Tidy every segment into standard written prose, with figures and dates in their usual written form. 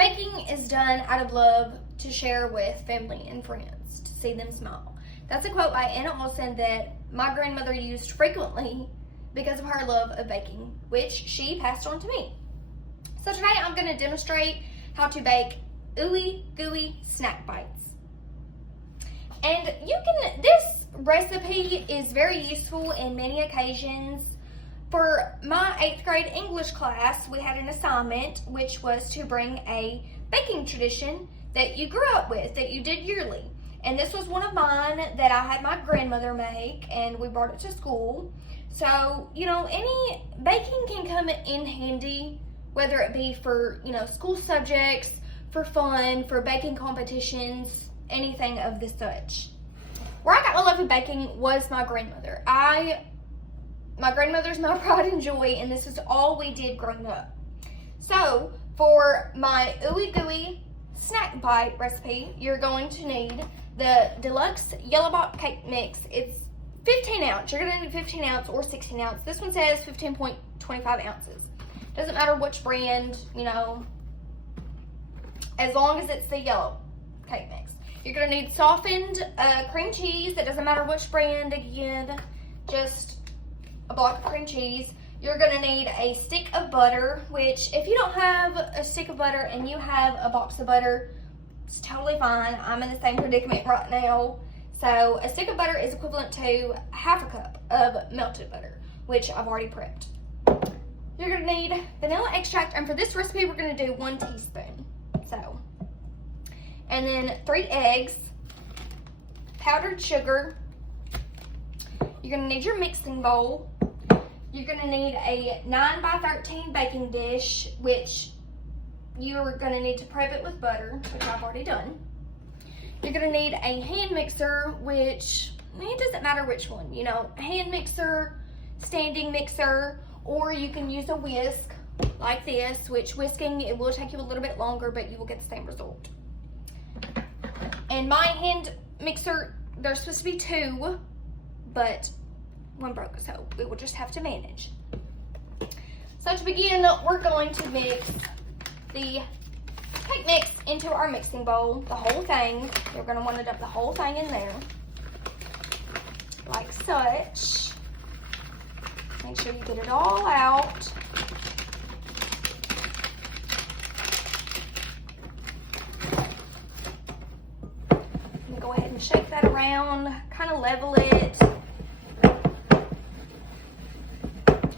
Baking is done out of love to share with family and friends, to see them smile. That's a quote by Anna Olson that my grandmother used frequently because of her love of baking, which she passed on to me. So today I'm going to demonstrate how to bake Ooey Gooey snack bites. And this recipe is very useful in many occasions. For my 8th grade English class, we had an assignment which was to bring a baking tradition that you grew up with, that you did yearly. And this was one of mine that I had my grandmother make, and we brought it to school. So, any baking can come in handy, whether it be for, school subjects, for fun, for baking competitions, anything of the such. Where I got my love of baking was my grandmother. My grandmother's my pride and joy, and this is all we did growing up. So, for my Ooey Gooey snack bite recipe, you're going to need the deluxe yellow box cake mix. It's 15 ounce. You're going to need 15 ounce or 16 ounce. This one says 15.25 ounces. Doesn't matter which brand, as long as it's the yellow cake mix. You're going to need softened cream cheese. It doesn't matter which brand, again, just a block of cream cheese. You're going to need a stick of butter, which if you don't have a stick of butter and you have a box of butter, it's totally fine. I'm in the same predicament right now. So a stick of butter is equivalent to half a cup of melted butter, which I've already prepped. You're going to need vanilla extract, and for this recipe, we're going to do 1 teaspoon. And then 3 eggs, powdered sugar. You're going to need your mixing bowl. You're going to need a 9 by 13 baking dish, which you're going to need to prep it with butter, which I've already done. You're going to need a hand mixer, which it doesn't matter which one, hand mixer, standing mixer, or you can use a whisk like this, which whisking, it will take you a little bit longer, but you will get the same result. And my hand mixer, there's supposed to be 2, but one broke, so we will just have to manage. So to begin, we're going to mix the cake mix into our mixing bowl, the whole thing. You're going to want to dump the whole thing in there, like such. Make sure you get it all out. Go ahead and shake that around, kind of level it.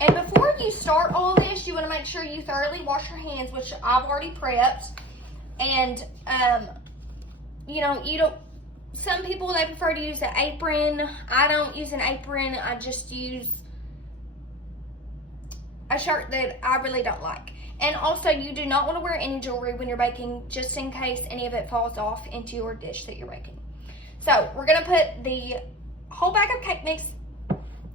And before you start all this, you want to make sure you thoroughly wash your hands, which I've already prepped. And, some people, they prefer to use an apron. I don't use an apron. I just use a shirt that I really don't like. And also, you do not want to wear any jewelry when you're baking, just in case any of it falls off into your dish that you're baking. So, we're going to put the whole bag of cake mix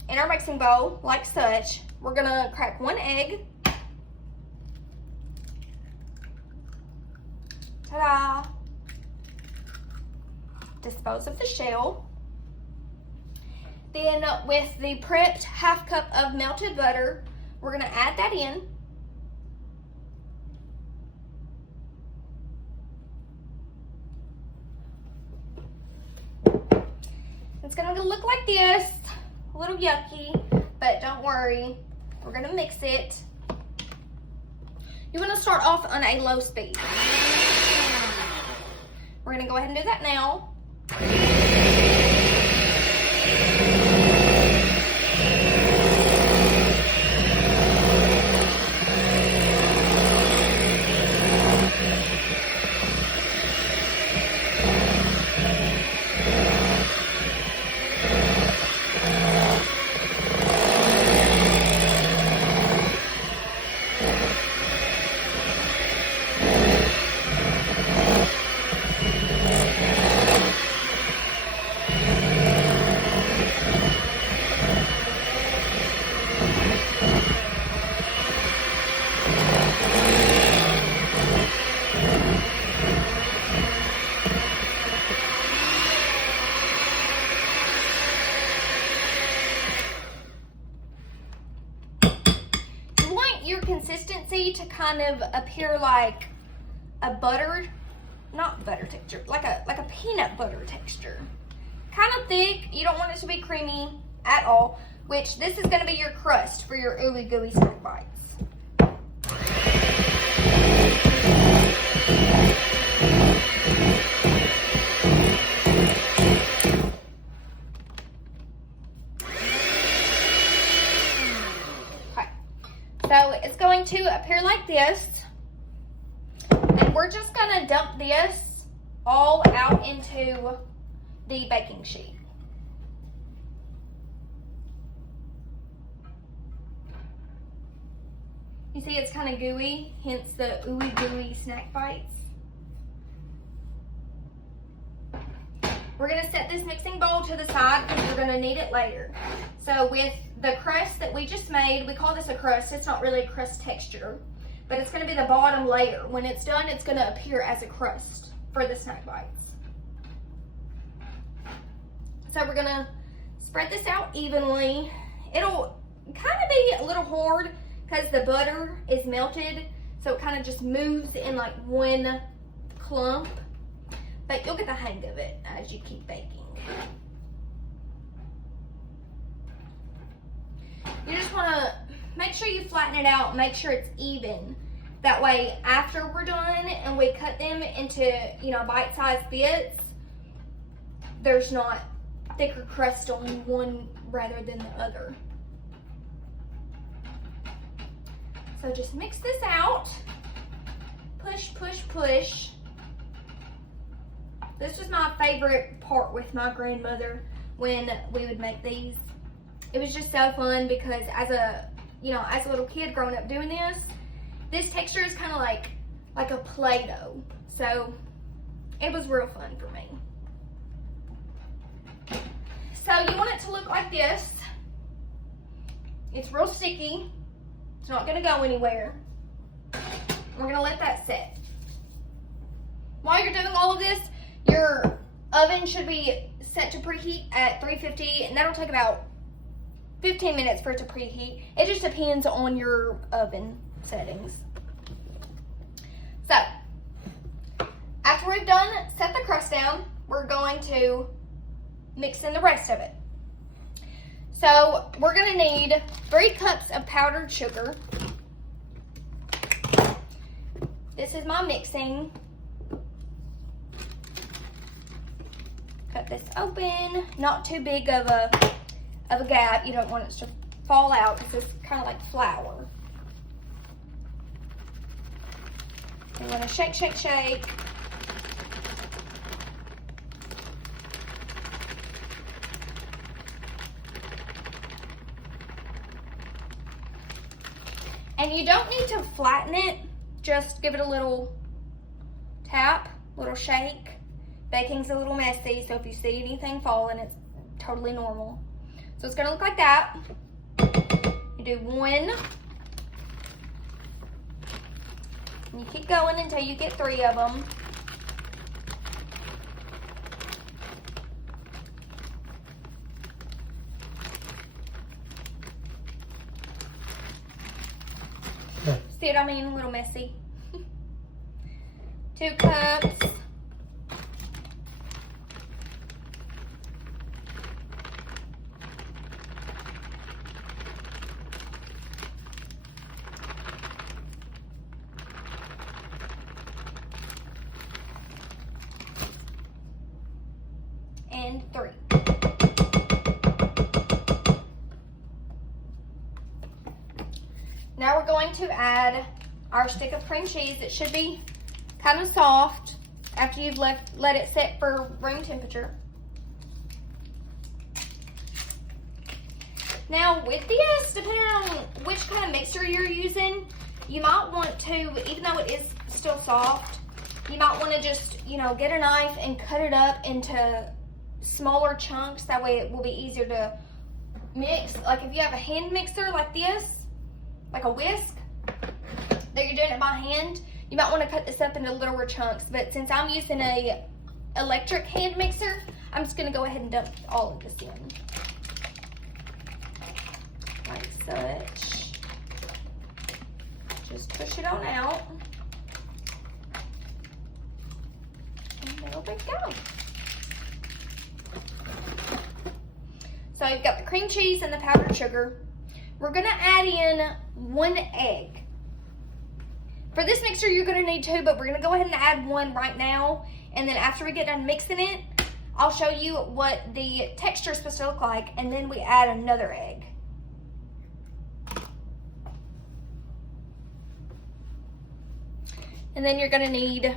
in our mixing bowl, like such. We're going to crack 1 egg. Ta-da! Dispose of the shell. Then, with the prepped half cup of melted butter, we're going to add that in. It's going to look like this, a little yucky, but don't worry, we're going to mix it. You want to start off on a low speed. We're going to go ahead and do that now. consistency to kind of appear like a buttered, not butter texture, like a peanut butter texture. Kind of thick. You don't want it to be creamy at all, which this is going to be your crust for your Ooey Gooey snack bites. Okay. So it's going to appear like this. And we're just going to dump this all out into the baking sheet. You see it's kind of gooey, hence the Ooey Gooey snack bites. We're going to set this mixing bowl to the side because we're going to need it later. So with the crust that we just made, we call this a crust. It's not really a crust texture, but it's going to be the bottom layer. When it's done, it's going to appear as a crust for the snack bites. So we're going to spread this out evenly. It'll kind of be a little hard because the butter is melted, so it kind of just moves in like one clump. But you'll get the hang of it as you keep baking. You just want to make sure you flatten it out, make sure it's even. That way, after we're done and we cut them into, bite-sized bits, there's not thicker crust on one rather than the other. So just mix this out. Push, push, push. This was my favorite part with my grandmother when we would make these. It was just so fun because as a little kid growing up doing this texture is kind of like a Play-Doh. So it was real fun for me. So you want it to look like this. It's real sticky. It's not going to go anywhere. We're going to let that set. While you're doing all of this, your oven should be set to preheat at 350, and that'll take about 15 minutes for it to preheat. It just depends on your oven settings. So, after we've done set the crust down, we're going to mix in the rest of it. So, we're going to need 3 cups of powdered sugar. This is my mixing. Cut this open. Not too big of a gap. You don't want it to fall out because it's kind of like flour. You want to shake, shake, shake. And you don't need to flatten it, just give it a little tap, little shake. Baking's a little messy, so if you see anything falling, it's totally normal. So it's gonna look like that. You do 1. And you keep going until you get 3 of them. See what I mean? A little messy. 2 cups. And 3. Now we're going to add our stick of cream cheese. It should be kind of soft after you've let it set for room temperature. Now with this, depending on which kind of mixer you're using, you might want to, even though it is still soft, you might want to just, get a knife and cut it up into smaller chunks. That way it will be easier to mix. Like if you have a hand mixer like this, like a whisk, that you're doing it by hand, you might want to cut this up into littler chunks. But since I'm using a electric hand mixer, I'm just going to go ahead and dump all of this in. Like such. Just push it on out. we go. So you've got the cream cheese and the powdered sugar. We're gonna add in 1 egg. For this mixture, you're gonna need 2, but we're gonna go ahead and add 1 right now. And then after we get done mixing it, I'll show you what the texture is supposed to look like, and then we add another egg. And then you're gonna need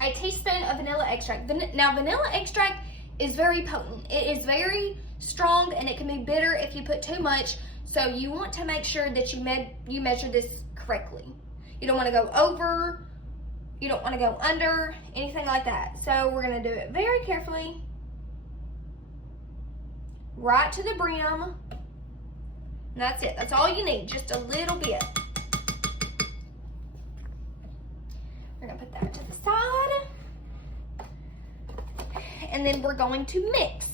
a teaspoon of vanilla extract. Now, vanilla extract is very potent. It is very strong, and it can be bitter if you put too much. So you want to make sure that you measure this correctly. You don't want to go over, you don't want to go under, anything like that. So we're going to do it very carefully, right to the brim. And that's it. That's all you need, just a little bit. We're going to put that to the side. And then we're going to mix.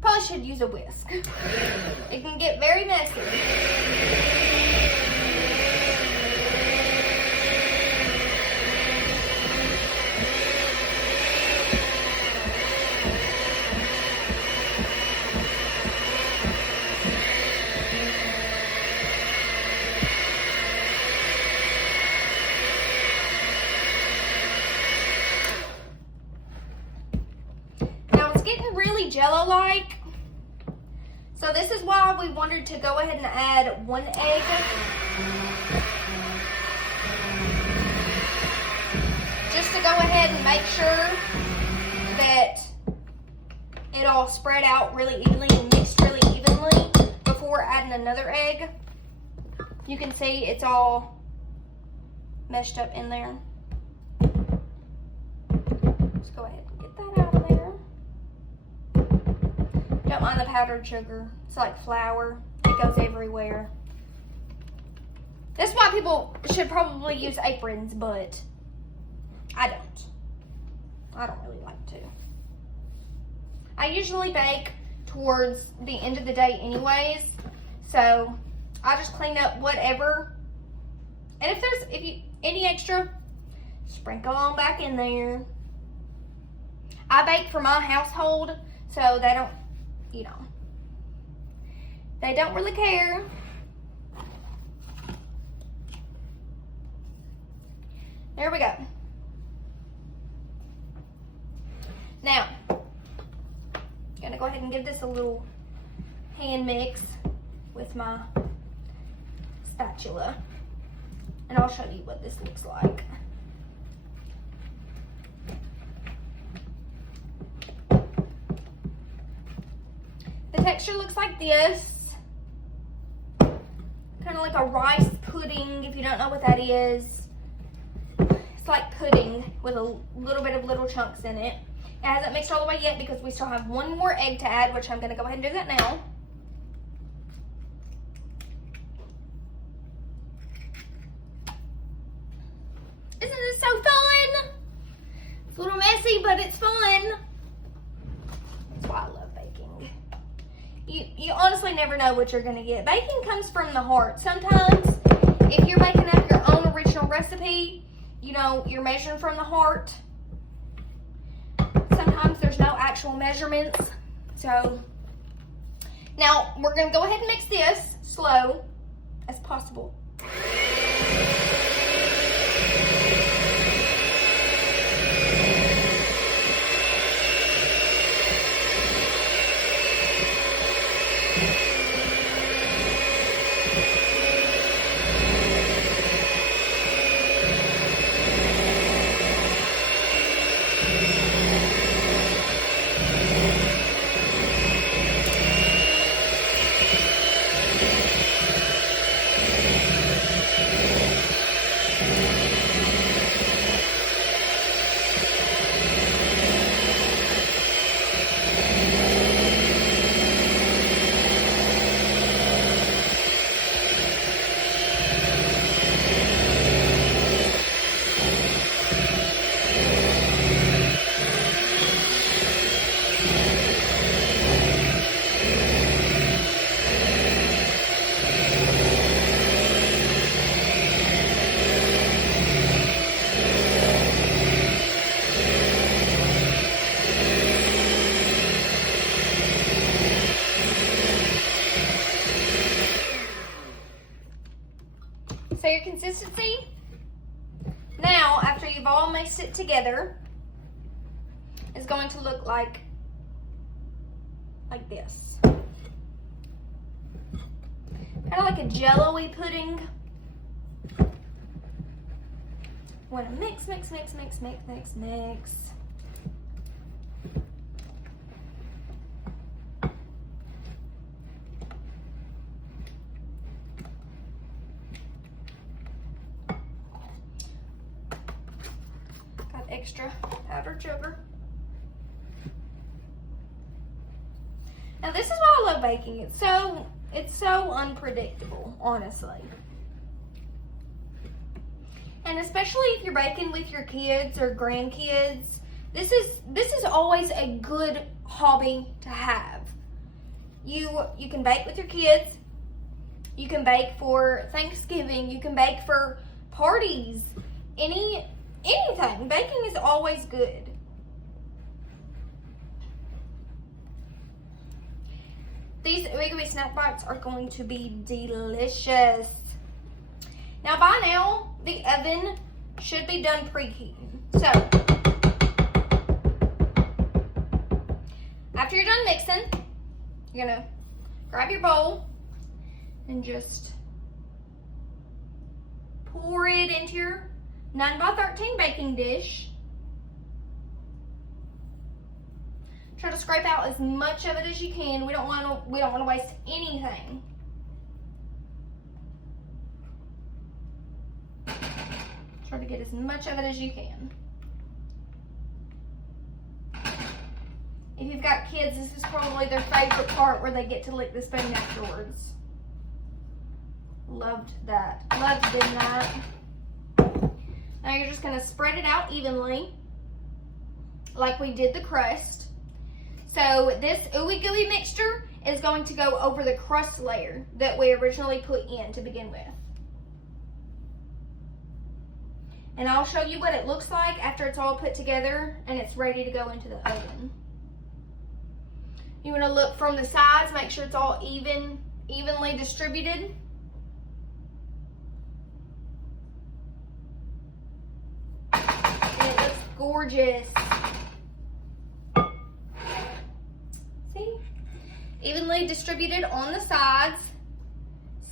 Probably should use a whisk. It can get very messy. Really jello-like. So this is why we wanted to go ahead and add 1 egg. Just to go ahead and make sure that it all spread out really evenly and mixed really evenly before adding another egg. You can see it's all meshed up in there. Let's go ahead and get that out of there. Don't mind the powdered sugar. It's like flour. It goes everywhere. That's why people should probably use aprons, but I don't. I don't really like to. I usually bake towards the end of the day anyways, so I just clean up whatever. And if you any extra, sprinkle on back in there. I bake for my household, so they don't, you know, they don't really care. There we go. Now, I'm gonna go ahead and give this a little hand mix with my spatula, and I'll show you what this looks like. The texture looks like this, kind of like a rice pudding, if you don't know what that is. It's like pudding with a little bit of little chunks in it. It hasn't mixed all the way yet because we still have one more egg to add, which I'm going to go ahead and do that now. Isn't this so fun? It's a little messy, but it's fun. That's why I love baking. You honestly never know what you're going to get. Baking comes from the heart. Sometimes, if you're making up your own original recipe, you know, you're measuring from the heart. Sometimes there's no actual measurements. So, now we're going to go ahead and mix this slow as possible. consistency. Now, after you've all mixed it together, it's going to look like this. Kind of like a jello-y pudding. Want to mix, mix, mix, mix, mix, mix, mix. Got extra powdered sugar. Now this is why I love baking. It's so unpredictable, honestly. And especially if you're baking with your kids or grandkids, this is always a good hobby to have. You can bake with your kids. You can bake for Thanksgiving. You can bake for parties. Anything. Baking is always good. These Ooey Gooey snack bites are going to be delicious. Now by now, the oven should be done preheating. So, after you're done mixing, you're gonna grab your bowl and just pour it into your 9x13 baking dish. Try to scrape out as much of it as you can. We don't want to waste anything. Try to get as much of it as you can. If you've got kids, this is probably their favorite part, where they get to lick the spoon afterwards. Loved that. Loved doing that. Now you're just going to spread it out evenly, like we did the crust. So this Ooey Gooey mixture is going to go over the crust layer that we originally put in to begin with. And I'll show you what it looks like after it's all put together and it's ready to go into the oven. You want to look from the sides, make sure it's all evenly distributed. And it looks gorgeous. See? Evenly distributed on the sides,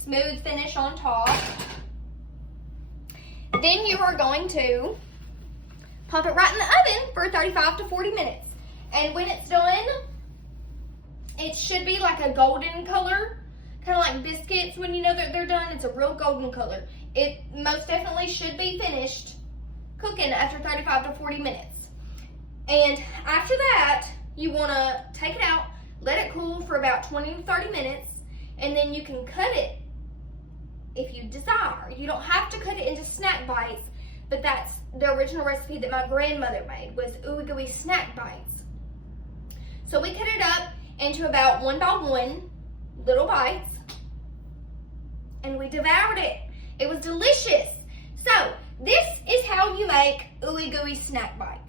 smooth finish on top. Then you are going to pop it right in the oven for 35 to 40 minutes. And when it's done, it should be like a golden color, kind of like biscuits when you know that they're done. It's a real golden color. It most definitely should be finished cooking after 35 to 40 minutes. And after that, you want to take it out, let it cool for about 20 to 30 minutes, and then you can cut it if you desire. You don't have to cut it into snack bites, but that's the original recipe that my grandmother made, was Ooey Gooey snack bites. So we cut it up into about 1x1 little bites, and we devoured it. It was delicious. So this is how you make Ooey Gooey snack bites.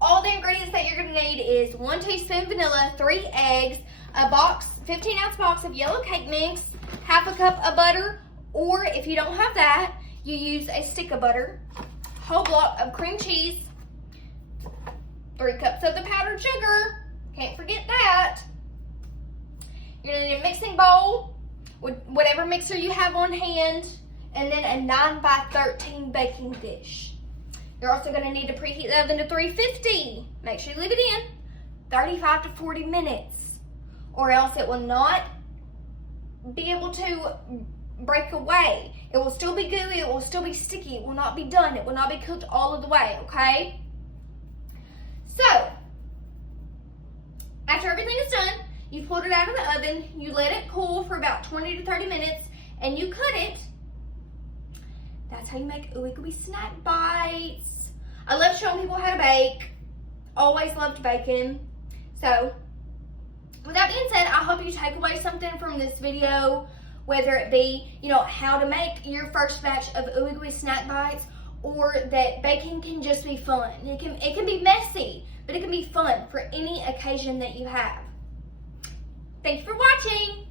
All the ingredients that you're going to need is 1 teaspoon vanilla, 3 eggs, a 15-ounce box of yellow cake mix, half a cup of butter, or if you don't have that, you use a stick of butter, whole block of cream cheese, 3 cups of the powdered sugar, can't forget that. You're going to need a mixing bowl, with whatever mixer you have on hand, and then a 9x13 baking dish. You're also going to need to preheat the oven to 350. Make sure you leave it in 35 to 40 minutes, or else it will not be able to break away. It will still be gooey, it will still be sticky, it will not be done, it will not be cooked all of the way, okay? So, after everything is done, you pulled it out of the oven, you let it cool for about 20 to 30 minutes, and you cut it. That's how you make Ooey Gooey snack bites. I love showing people how to bake. Always loved baking. So, with that being said, I hope you take away something from this video, whether it be, how to make your first batch of Ooey Gooey snack bites, or that baking can just be fun. It can be messy, but it can be fun for any occasion that you have. Thanks for watching.